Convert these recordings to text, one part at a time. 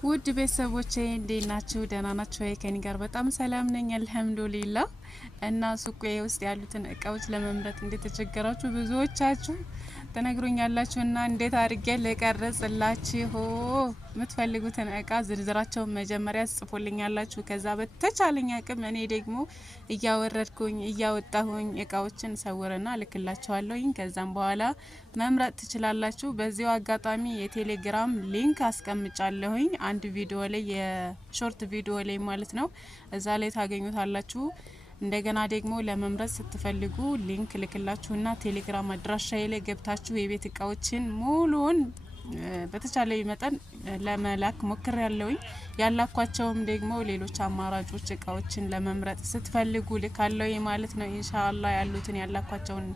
ውድ ቤተሰቦቼ እንዴት ናችሁ? ደህና ናችሁ? ከኔ ጋር በጣም ሰላም ነኝ አልহামዱሊላህ። እና ሱቄ ውስጥ ያሉትን እቃዎች ለመምረጥ እንዴት ተቸገራችሁ ብዙዎቻችሁ ተነግሮኛላችሁና እንዴት አድርጌ ለቀረጽላችሁ የምትፈልጉትን እቃ ዝርዝራቸውን መጀመሪያ ጽፎልኛላችሁ። ከዛ በተቻለኝ አቅም እኔ ደግሞ እያወረድኩኝ እያወጣሁኝ እቃዎችን ሰውርና ልክላችኋለሁኝ። ከዛም በኋላ መምረጥ ትችላላችሁ። በዚሁ አጋጣሚ የቴሌግራም ሊንክ አስቀምጫለሁኝ አንድ ቪዲዮ ላይ የሾርት ቪዲዮ ላይ ማለት ነው። እዛ ላይ ታገኙታላችሁ። እንደገና ደግሞ ለመምረጥ ስትፈልጉ ሊንክ ልክላችሁና ቴሌግራም አድራሻዬ ላይ ገብታችሁ የቤት እቃዎችን ሙሉን በተቻለ መጠን ለመላክ ሞክር ያለውኝ ያላኳቸውም ደግሞ ሌሎች አማራጮች እቃዎችን ለመምረጥ ስትፈልጉ ልካለው ማለት ነው። ኢንሻአላህ ያሉትን ያላኳቸውን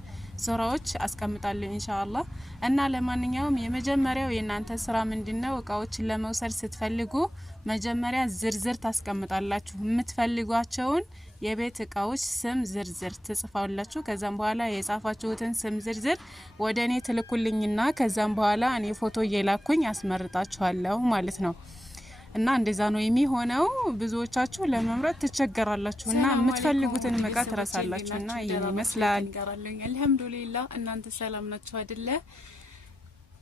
ስራዎች አስቀምጣለሁ ኢንሻአላህ። እና ለማንኛውም የመጀመሪያው የናንተ ስራ ምንድነው? እቃዎችን ለመውሰድ ስትፈልጉ መጀመሪያ ዝርዝር ታስቀምጣላችሁ። የምትፈልጓቸውን የቤት እቃዎች ስም ዝርዝር ትጽፋላችሁ። ከዛም በኋላ የጻፋችሁትን ስም ዝርዝር ወደኔ ትልኩልኝና ከዛም በኋላ እኔ ፎቶ እየላኩኝ አስመርጣችኋለሁ ማለት ነው። እና እንደዛ ነው የሚሆነው። ብዙዎቻችሁ ለመምረጥ ትቸገራላችሁና የምትፈልጉትን እቃ ትረሳላችሁና ይሄን ይመስላል። አልহামዱሊላህ። እናንተ ሰላም ናችሁ አይደለ?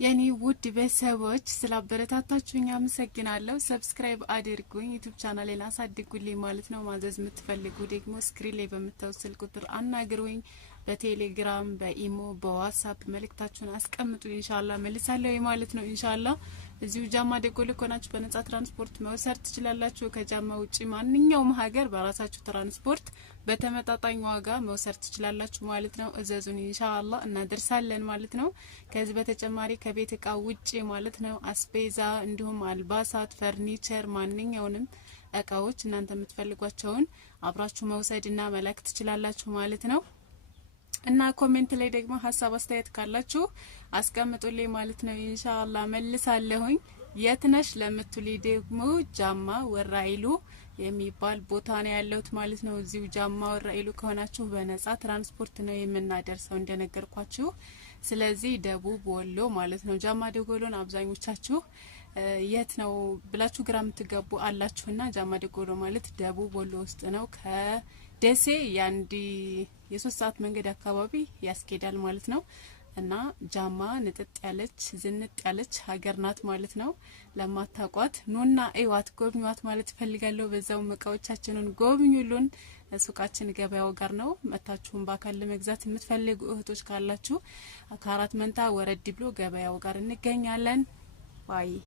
የኔ ውድ ቤተሰቦች ስላበረታታችሁኝ አመሰግናለሁ። ሰብስክራይብ አድርጉኝ፣ ዩቲዩብ ቻናሌን አሳድጉልኝ ማለት ነው። ማዘዝ የምትፈልጉ ደግሞ ስክሪን ላይ በመታወስል ቁጥር አናግሩኝ። በቴሌግራም በኢሞ በዋትስአፕ መልእክታችሁን አስቀምጡ። ኢንሻአላህ መልሳለሁ ማለት ነው። ኢንሻአላህ እዚሁ ጃማ ደጎል ኮናችሁ በነጻ ትራንስፖርት መውሰድ ትችላላችሁ። ከጃማ ውጪ ማንኛውም ሀገር በራሳችሁ ትራንስፖርት በተመጣጣኝ ዋጋ መውሰድ ትችላላችሁ ማለት ነው። እዘዙን ኢንሻአላህ እናደርሳለን ማለት ነው። ከዚህ በተጨማሪ ከቤት እቃ ውጪ ማለት ነው አስቤዛ፣ እንዲሁም አልባሳት፣ ፈርኒቸር ማንኛውንም እቃዎች እናንተ የምትፈልጓቸውን አብራችሁ መውሰድና መላክ ትችላላችሁ ማለት ነው። እና ኮሜንት ላይ ደግሞ ሀሳብ አስተያየት ካላችሁ አስቀምጡልኝ ማለት ነው። ኢንሻአላህ መልሳለሁኝ። የትነሽ ለምትሉኝ ደግሞ ጃማ ወራኢሉ የሚባል ቦታ ነው ያለሁት ማለት ነው። እዚሁ ጃማ ወራኢሉ ከሆናችሁ በነጻ ትራንስፖርት ነው የምናደርሰው እንደነገርኳችሁ። ስለዚህ ደቡብ ወሎ ማለት ነው። ጃማ ደጎሎን አብዛኞቻችሁ የት ነው ብላችሁ ግራ የምትገቡ አላችሁና ጃማ ደጎሎ ማለት ደቡብ ወሎ ውስጥ ነው። ከደሴ ያንዲ የ3 ሰዓት መንገድ አካባቢ ያስኬዳል ማለት ነው። እና ጃማ ንጥጥ ያለች ዝንጥ ያለች ሀገር ናት ማለት ነው። ለማታቋት ኑና አይዋት ጎብኙዋት ማለት ፈልጋለሁ። በዛው እቃዎቻችንን ጎብኙልን። ሱቃችን ገበያው ጋር ነው። መታችሁን በአካል ለመግዛት የምትፈልጉ እህቶች ካላችሁ ከአራት መንታ ወረድ ብሎ ገበያው ጋር እንገኛለን። ባይ